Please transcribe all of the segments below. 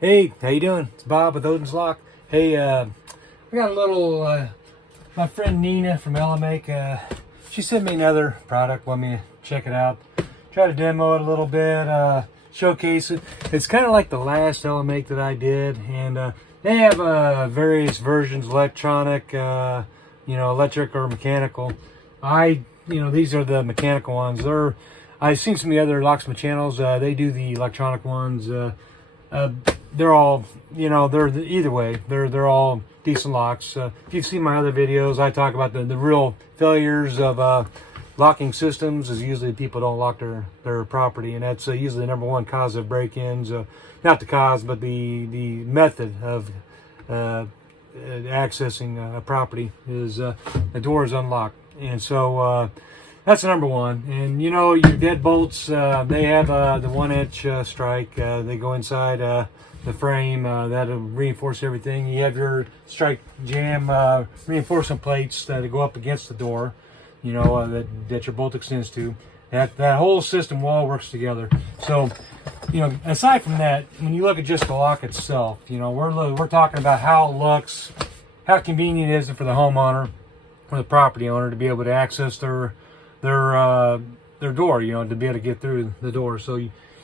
Hey, how you doing? It's Bob with Odin's Lock. Hey, I got a little, my friend Nina from Elemake, she sent me another product, want me to check it out. Try to demo it a little bit, showcase it. It's kind of like the last Elemake that I did, and they have various versions, electronic, electric or mechanical. These are the mechanical ones. I've seen some of the other Locksmith channels, they do the electronic ones. They're all, either way, they're all decent locks. If you've seen my other videos, I talk about the real failures of locking systems is usually people don't lock their property, and that's usually the number one cause of break-ins. Not the cause, but the method of accessing a property is the door is unlocked. And so that's number one. And your deadbolts, they have the 1-inch strike. They go inside the frame, that'll reinforce everything. You have your strike jam reinforcement plates that go up against the door, that your bolt extends to. That whole system all works together. So, aside from that, when you look at just the lock itself, we're talking about how it looks, how convenient is it for the homeowner or the property owner to be able to access their door, to be able to get through the door. So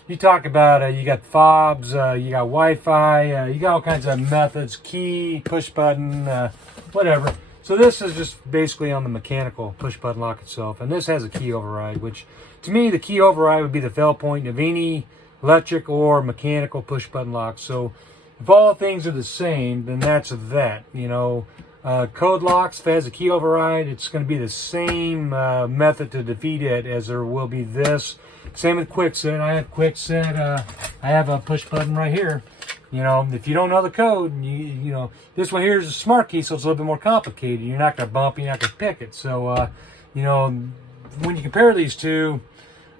you talk about, you got fobs, you got Wi-Fi, you got all kinds of methods, key, push button, whatever. So this is just basically on the mechanical push button lock itself. And this has a key override, which to me, the key override would be the fail point of any electric or mechanical push button lock. So if all things are the same, then that's that. Code locks, if it has a key override, it's going to be the same method to defeat it as there will be this. Same with Quickset. I have Quickset. I have a push button right here. If you don't know the code, this one here is a smart key, so it's a little bit more complicated. You're not going to bump, you're not going to pick it. So, when you compare these two,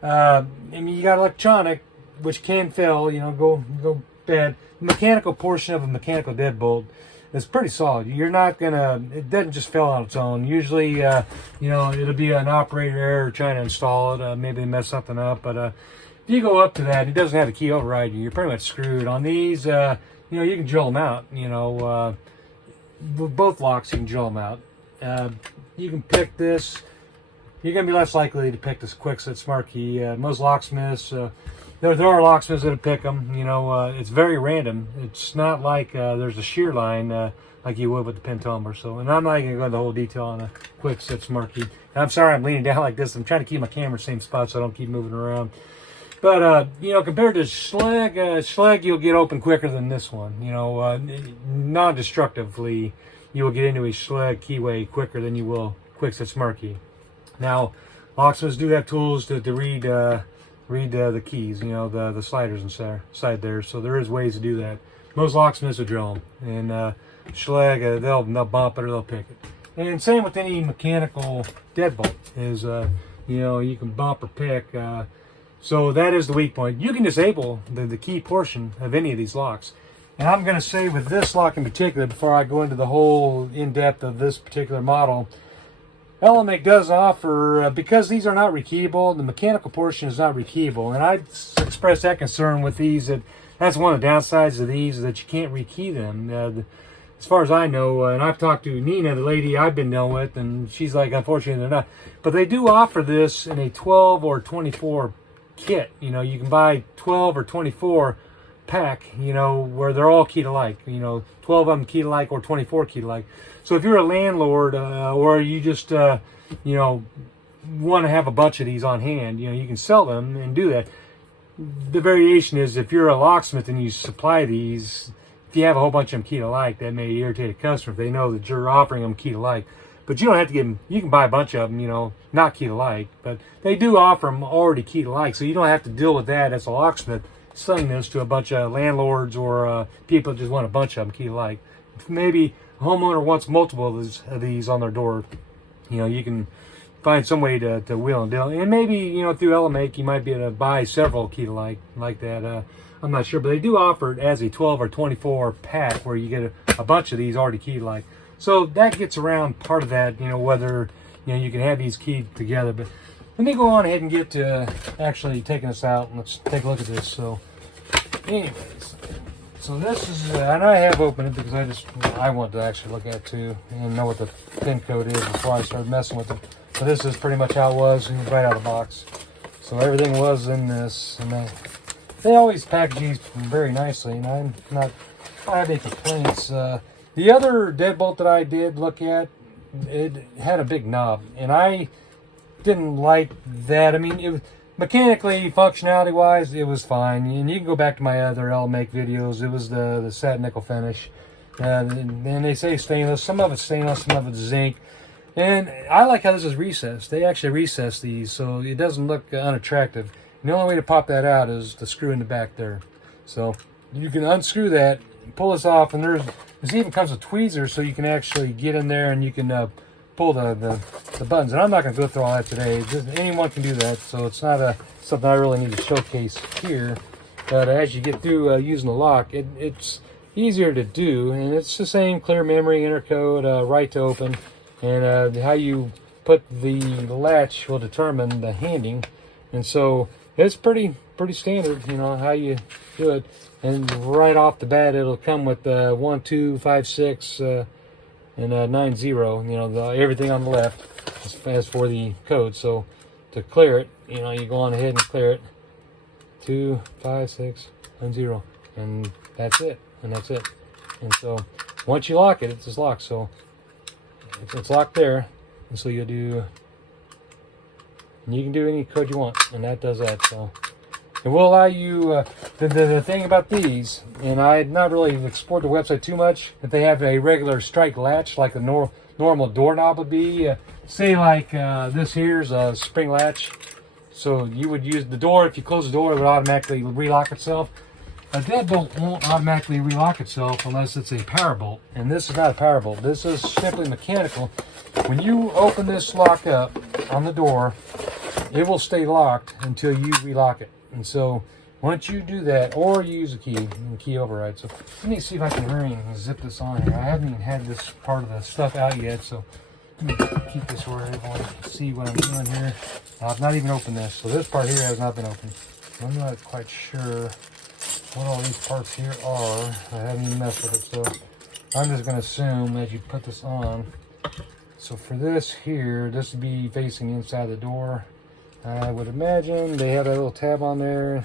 you got electronic, which can fail, go bad. The mechanical portion of a mechanical deadbolt is pretty solid. You're not it doesn't just fail on its own. Usually, it'll be an operator error trying to install it. Maybe they mess something up, but if you go up to that, it doesn't have a key override, you're pretty much screwed. On these, you can drill them out. Both locks, you can drill them out. You can pick this. You're going to be less likely to pick this Quickset Smart Key. Most locksmiths, there are locksmiths that pick them. It's very random. It's not like there's a shear line like you would with the pentomer. So, and I'm not even going to go into the whole detail on a Quickset Smart Key. And I'm sorry I'm leaning down like this. I'm trying to keep my camera in the same spot so I don't keep moving around. But, compared to Schlage, you'll get open quicker than this one. Non-destructively, you will get into a Schlage keyway quicker than you will Quickset Smart Key. Now, locksmiths do have tools to read the keys, the sliders inside there. So there is ways to do that. Most locksmiths will drill them. And Schlage, they'll bump it or they'll pick it. And same with any mechanical deadbolt is, you can bump or pick. So that is the weak point. You can disable the key portion of any of these locks. And I'm going to say with this lock in particular, before I go into the whole in-depth of this particular model, Elemake does offer, because these are not rekeyable, the mechanical portion is not rekeyable. And I've expressed that concern with these. That's one of the downsides of these, is that you can't rekey them. As far as I know, and I've talked to Nina, the lady I've been dealing with, and she's like, unfortunately, they're not. But they do offer this in a 12 or 24 kit. You can buy 12 or 24 pack, where they're all keyed alike. 12 of them keyed alike or 24 keyed alike. So if you're a landlord or you just want to have a bunch of these on hand, you can sell them and do that. The variation is if you're a locksmith and you supply these, if you have a whole bunch of them keyed alike, that may irritate a customer if they know that you're offering them keyed alike. But you don't have to get them. You can buy a bunch of them, not keyed alike. But they do offer them already keyed alike, so you don't have to deal with that as a locksmith, selling this to a bunch of landlords or people that just want a bunch of them keyed alike. If maybe a homeowner wants multiple of these on their door, you can find some way to wheel and deal. And maybe, through Elemake, you might be able to buy several keyed alike like that. I'm not sure, but they do offer it as a 12 or 24 pack where you get a bunch of these already keyed alike. So that gets around part of that, whether you can have these keyed together. But let me go on ahead and get to actually taking this out, and let's take a look at this. So anyways, So this is, and I have opened it because I want to actually look at it too and know what the pin code is before I start messing with it. So this is pretty much how it was right out of the box. So everything was in this, and they always package these very nicely, and I don't have any complaints. The other deadbolt that I did look at, it had a big knob, and I didn't like that. I mean, it was, mechanically, functionality-wise, it was fine. And you can go back to my other Elemake videos. It was the satin nickel finish. And they say stainless. Some of it's stainless, some of it's zinc. And I like how this is recessed. They actually recess these, so it doesn't look unattractive. And the only way to pop that out is to screw in the back there. So you can unscrew that, pull this off, and this even comes with tweezers, so you can actually get in there and you can pull the buttons. And I'm not going to go through all that today. Anyone can do that, so it's not something I really need to showcase here. But as you get through using the lock, it's easier to do, and it's the same clear memory, enter code, right to open, and how you put the latch will determine the handing. And so it's pretty standard, you know, how you do it. And right off the bat, it'll come with 1, 2, 5, 6, and 9, 0. You know, everything on the left as for the code. So to clear it, you know, you go on ahead and clear it. 2, 5, 6, 9, 0, and that's it. And that's it. And so once you lock it, it's just locked. So it's locked there, and so you do. And you can do any code you want, and that does that. So it will allow you, the thing about these, and I had not really explored the website too much, if they have a regular strike latch like a normal doorknob would be. Say like this here's a spring latch. So you would use the door, if you close the door, it would automatically relock itself. A deadbolt won't automatically relock itself unless it's a power bolt. And this is not a power bolt. This is simply mechanical. When you open this lock up on the door, it will stay locked until you relock it. And so once you do that, or you use a key override. So let me see if I can hurry and zip this on here. I haven't even had this part of the stuff out yet, so let me keep this where everyone can see what I'm doing here. I've not even opened this, so this part here has not been opened. I'm not quite sure what all these parts here are. I haven't even messed with it, so I'm just going to assume as you put this on. So for this here, this would be facing inside the door. I would imagine they have that little tab on there.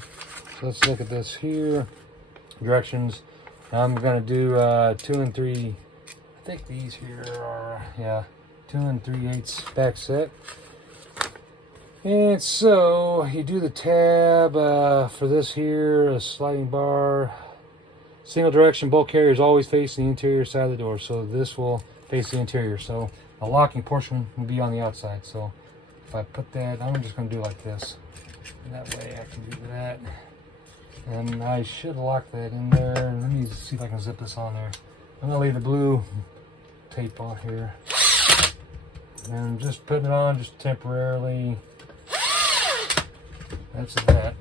So let's look at this here. Directions. I'm going to do 2 and 3. I think these here are, yeah, 2 and 3/8 back set. And so you do the tab for this here, a sliding bar. Single direction bolt carrier is always facing the interior side of the door. So this will face the interior. So the locking portion will be on the outside. So if I put that, I'm just going to do it like this. And that way I can do that. And I should lock that in there. Let me see if I can zip this on there. I'm going to leave the blue tape on here. And just putting it on just temporarily. That's that.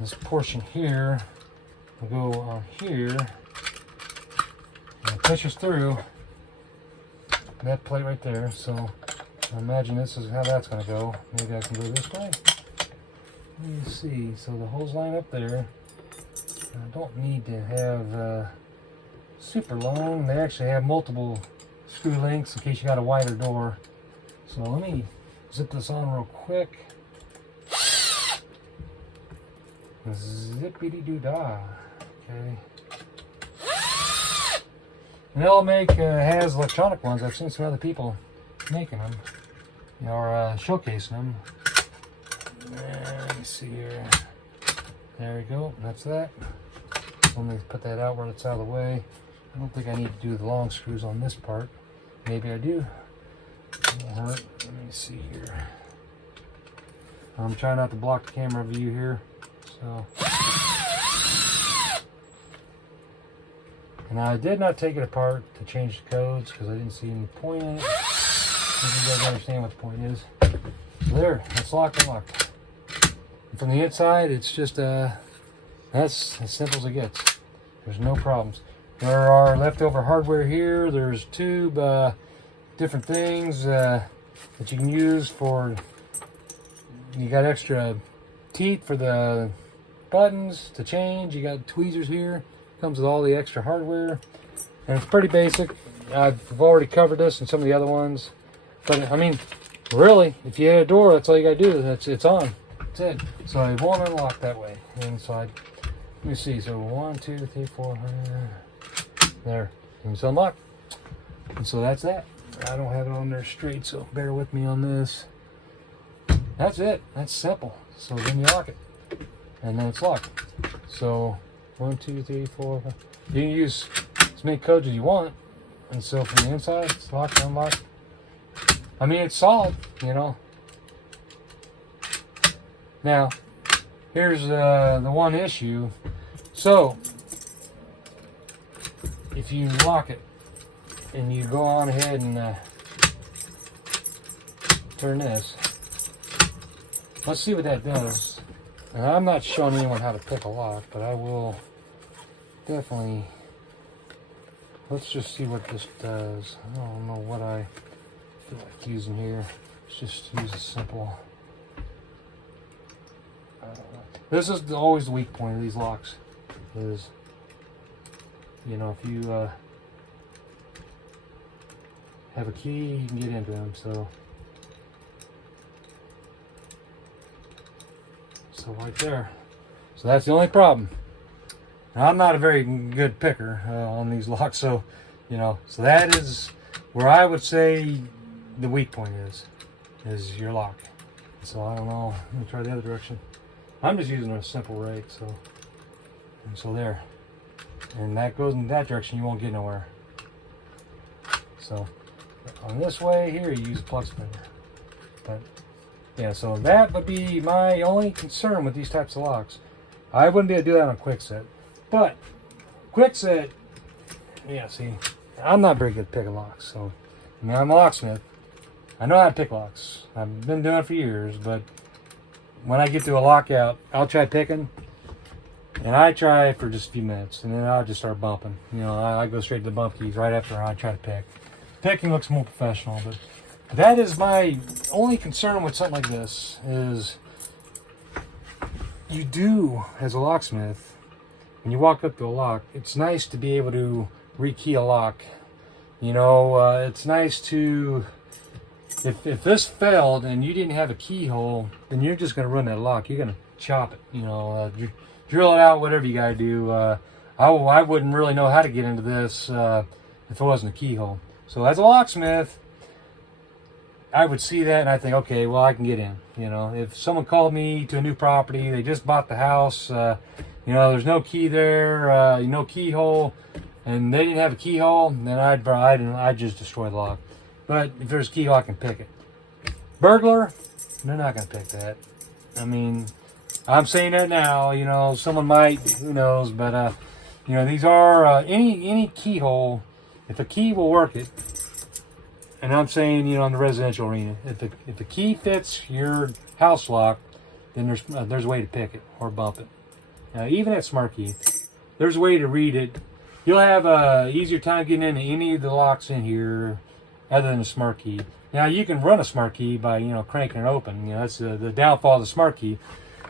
This portion here will go on here. And it pushes through that plate right there. So I imagine this is how that's going to go. Maybe I can go this way. Let me see. So the holes line up there. I don't need to have super long. They actually have multiple screw links in case you got a wider door. So let me zip this on real quick. Zippity-doo-dah. Okay. And Elemake has electronic ones. I've seen some other people making them, or showcasing them. Let me see here. There we go. That's that. Let me put that out where it's out of the way. I don't think I need to do the long screws on this part. Maybe I do. It won't hurt. Let me see here. I'm trying not to block the camera view here. So. And I did not take it apart to change the codes because I didn't see any point in it. I think you guys understand what the point is. So there, it's locked and locked. And from the inside, it's just that's as simple as it gets. There's no problems. There are leftover hardware here. There's tube, different things that you can use for. You got extra teeth for the buttons to change. You got tweezers here. comes with all the extra hardware, and it's pretty basic. I've already covered this in some of the other ones, but I mean, really, if you hit a door, that's all you gotta do. It's on. That's it. So it won't unlock that way. Inside. Let me see. So 1, 2, 3, 4. There. And it's unlocked. And so that's that. I don't have it on there straight, so bear with me on this. That's it. That's simple. So then you lock it, and then it's locked. So 1, 2, 3, 4. 5. You can use as many codes as you want. And so from the inside, it's locked, unlocked. I mean, it's solid, you know. Now, here's the one issue. So, if you lock it and you go on ahead and turn this, let's see what that does. And I'm not showing anyone how to pick a lock, but I will definitely. Let's just see what this does. I don't know what I feel like using here. Let's just use a simple. This is always the weak point of these locks. Is, you know, if you have a key, you can get into them. So right there. So that's the only problem. Now, I'm not a very good picker on these locks, so you know, so that is where I would say the weak point is your lock. So I don't know. Let me try the other direction. I'm just using a simple rake, so there, and that goes in that direction. You won't get nowhere. So on this way here, you use a plug spinner. But yeah, so that would be my only concern with these types of locks. I wouldn't be able to do that on quick set. But quick set, yeah, see, I'm not very good at picking locks. So, I mean, I'm a locksmith. I know how to pick locks. I've been doing it for years, but when I get to a lockout, I'll try picking. And I try for just a few minutes, and then I'll just start bumping. You know, I go straight to the bump keys right after I try to pick. Picking looks more professional, but that is my only concern with something like this is you do, as a locksmith, when you walk up to a lock, it's nice to be able to rekey a lock. You know, it's nice to, if this failed and you didn't have a keyhole, then you're just going to run that lock. You're going to chop it, you know, drill it out, whatever you got to do. I wouldn't really know how to get into this if it wasn't a keyhole. So as a locksmith, I would see that and I think, okay, well, I can get in. You know, if someone called me to a new property, they just bought the house, you know, there's no key there, no keyhole, and they didn't have a keyhole, then I'd just destroy the lock. But if there's a keyhole, I can pick it. Burglar, they're not going to pick that. I mean, I'm saying that now, you know, someone might, who knows, but, you know, these are, any keyhole, if a key will work it, and I'm saying, you know, in the residential arena, if the key fits your house lock, then there's a way to pick it or bump it. Now, even at Smart Key, there's a way to read it. You'll have a easier time getting into any of the locks in here other than a Smart Key. Now, you can run a Smart Key by, you know, cranking it open. You know, that's the downfall of the Smart Key.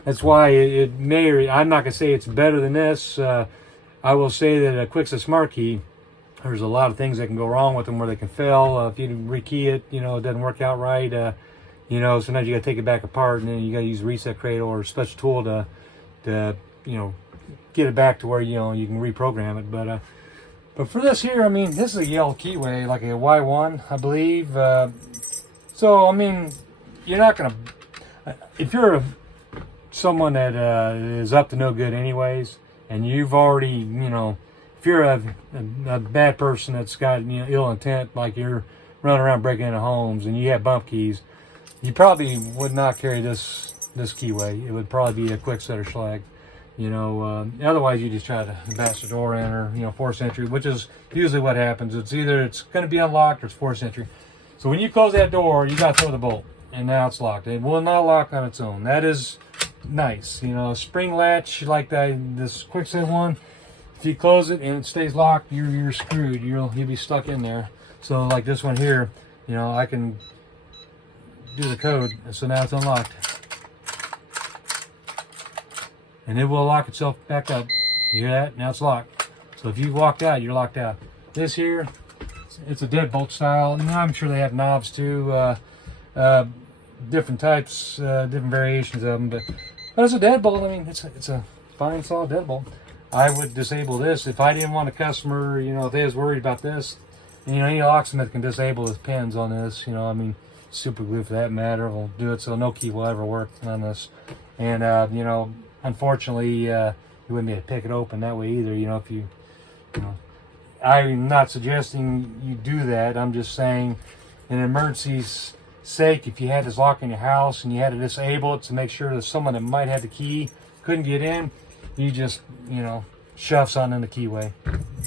That's why it may, I'm not going to say it's better than this. I will say that a Quickset Smart Key, there's a lot of things that can go wrong with them where they can fail. If you rekey it, you know, it doesn't work out right. You know, sometimes you got to take it back apart, and then you got to use a reset cradle or a special tool to you know, get it back to where, you know, you can reprogram it. But for this here, I mean, this is a yellow keyway, like a Y1, I believe. So I mean, you're not gonna, if you're someone that is up to no good anyways, and you've already, you know, if you're a bad person that's got, you know, ill intent, like you're running around breaking into homes and you have bump keys, you probably would not carry this keyway. It would probably be a quick set or schlag. You know, otherwise you just try to bash the door in, or, you know, force entry, which is usually what happens. It's either it's going to be unlocked or it's force entry. So when you close that door, you got to throw the bolt, and now it's locked. It will not lock on its own. That is nice. You know, spring latch like that, this quick set one, if you close it and it stays locked, you're screwed. You'll be stuck in there. So like this one here, you know, I can do the code, so now it's unlocked. And it will lock itself back up. You hear that? Now it's locked. So if you walked out, you're locked out. This here, it's a deadbolt style, and I'm sure they have knobs too, different types, different variations of them. But it's a deadbolt. I mean, it's a fine, solid deadbolt. I would disable this if I didn't want a customer. You know, if they was worried about this, you know, any locksmith can disable his pins on this. You know, I mean, super glue for that matter will do it so no key will ever work on this. And you know, unfortunately, you wouldn't be able to pick it open that way either. You know, if you know, I'm not suggesting you do that. I'm just saying, in an emergency's sake, if you had this lock in your house and you had to disable it to make sure that someone that might have the key couldn't get in, you just, you know, shove something in the keyway,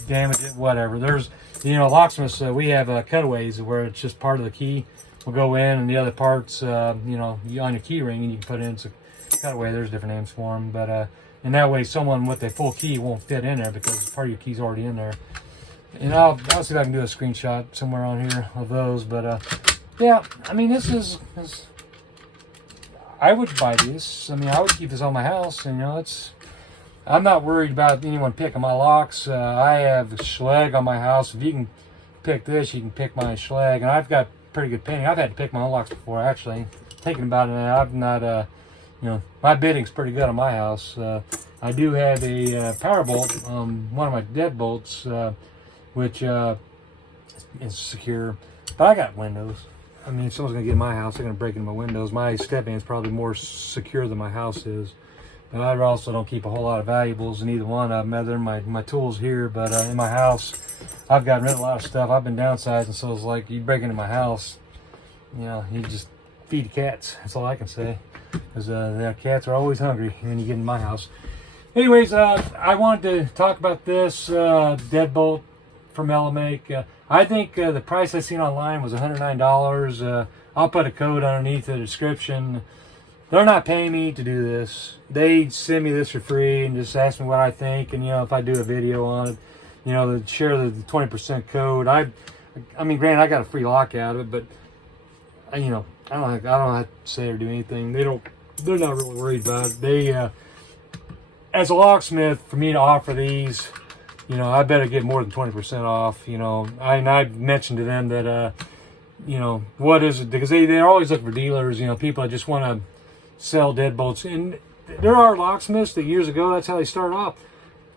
damage it, whatever. There's, you know, locksmiths, we have cutaways where it's just part of the key will go in, and the other parts, you know, on your key ring, and you can put in it's a cutaway. There's different names for them, but and that way someone with a full key won't fit in there because part of your key's already in there. And I'll see if I can do a screenshot somewhere on here of those, but yeah, I mean, this is I would buy this. I mean, I would keep this on my house, and you know, I'm not worried about anyone picking my locks. I have a Schlage on my house. If you can pick this, you can pick my Schlage, and I've got pretty good pinning. I've had to pick my own locks before, actually. Thinking about it, I've not, you know, my bidding's pretty good on my house. I do have a power bolt, one of my deadbolts, which is secure, but I got windows. I mean, if someone's gonna get in my house, they're gonna break into my windows. My step band's probably more secure than my house is. And I also don't keep a whole lot of valuables in either one of them, other than my tools here. But in my house, I've gotten rid of a lot of stuff. I've been downsizing, so it's like you break into my house, you know, you just feed the cats. That's all I can say, because the cats are always hungry when you get in my house. Anyways, I wanted to talk about this deadbolt from Elemake. I think the price I seen online was $109. I'll put a code underneath the description. They're not paying me to do this. They send me this for free and just ask me what I think, and you know, if I do a video on it, you know, to share the 20% code. I mean, granted, I got a free lock out of it, but you know, I don't have to say or do anything. They're not really worried about it. They, as a locksmith, for me to offer these, you know, I better get more than 20% off. You know, I mentioned to them that, you know, what is it? Because they're always looking for dealers. You know, people that just want to sell deadbolts. And there are locksmiths that years ago, that's how they started off.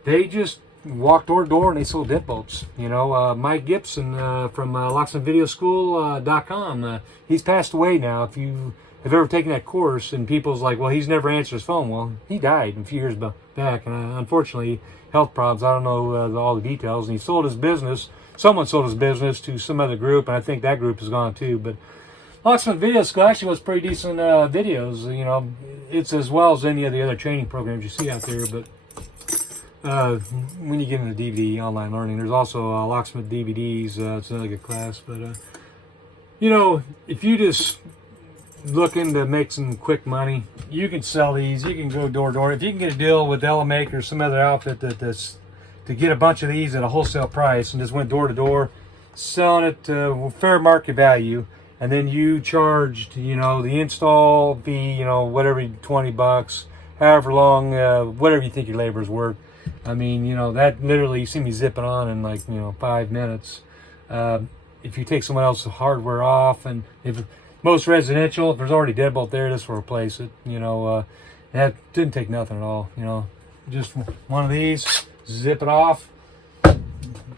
They just walked door to door and they sold deadbolts. You know, Mike Gibson from locksmithvideoschool.com, he's passed away now. If you have ever taken that course, and people's like, well, he's never answered his phone. Well, he died a few years back, and unfortunately, health problems. I don't know all the details. And he sold his business. Someone sold his business to some other group, and I think that group is gone too. But Locksmith Video School actually was pretty decent videos. You know, it's as well as any of the other training programs you see out there. But when you get into DVD online learning, there's also Locksmith DVDs. It's another good class. But you know, if you just looking to make some quick money, you can sell these. You can go door to door. If you can get a deal with Elemake or some other outfit that's to get a bunch of these at a wholesale price and just went door to door, selling it fair market value, and then you charged, you know, the install fee, you know, whatever, $20, however long, whatever you think your labor is worth. I mean, you know, that literally, you see me zipping on in like, you know, 5 minutes. If you take someone else's hardware off, and if most residential, if there's already deadbolt there, this will replace it. You know, that didn't take nothing at all. You know, just one of these, zip it off,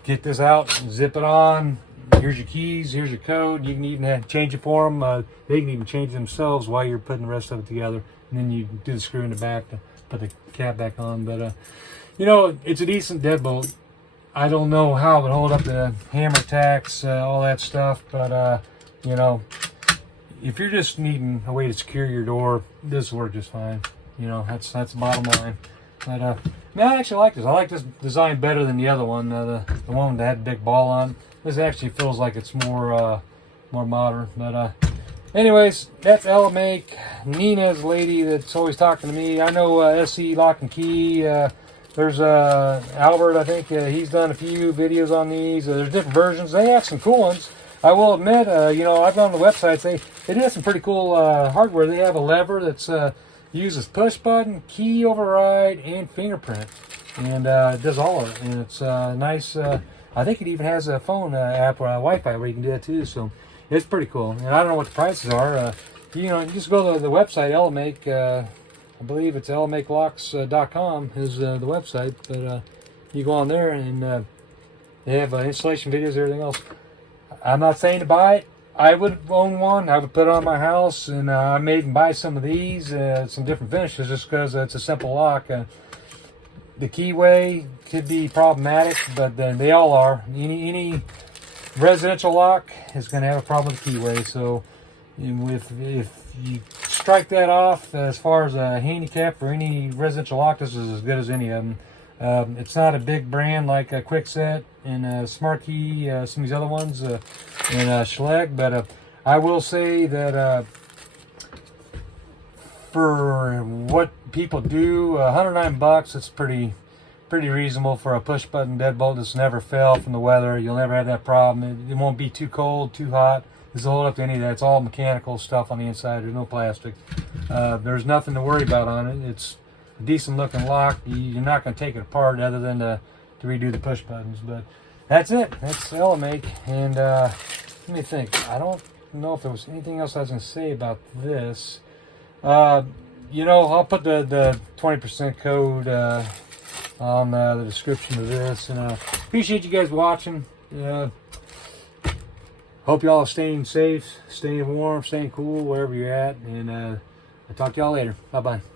get this out, zip it on. Here's your keys, here's your code. You can even change it for them. They can even change themselves while you're putting the rest of it together. And then you do the screw in the back to put the cap back on. But, you know, it's a decent deadbolt. I don't know how it would hold up the hammer tacks, all that stuff. But, you know, if you're just needing a way to secure your door, this will work just fine. You know, that's the bottom line. But man, I actually like this. I like this design better than the other one, the one that had the big ball on. This actually feels like it's more modern. But anyways, that's Elemake. Nina's the lady that's always talking to me. I know SC Lock and Key. There's Albert, I think he's done a few videos on these. There's different versions. They have some cool ones. I will admit, you know, I've gone on the websites. They do have some pretty cool hardware. They have a lever that's uses push button, key override, and fingerprint. and it does all of it, and it's nice. I think it even has a phone app or Wi-Fi where you can do that too. So it's pretty cool. And I don't know what the prices are. You know, you just go to the website Elemake. I believe it's elamakelocks.com is the website, but you go on there and they have installation videos, everything else. I'm not saying to buy it. I would own one. I would put it on my house, and I may even buy some of these, some different finishes, just because it's a simple lock. The keyway could be problematic, but they all are. Any residential lock is going to have a problem with the keyway. So if you strike that off as far as a handicap for any residential lock, this is as good as any of them. It's not a big brand like a Kwikset and Smart Key, some of these other ones, and Schlage, but I will say that for what people do, $109, it's pretty reasonable for a push button deadbolt that's never fell from the weather. You'll never have that problem. It won't be too cold, too hot. It's hold up to any of that. It's all mechanical stuff on the inside. There's no plastic. There's nothing to worry about on it. It's a decent looking lock. You're not going to take it apart other than to redo the push buttons. But that's it. That's Elemake. And let me think. I don't know if there was anything else I was going to say about this. You know, I'll put the 20% code on the description of this. And appreciate you guys watching. Hope y'all are staying safe, staying warm, staying cool, wherever you're at. And I'll talk to y'all later. Bye-bye.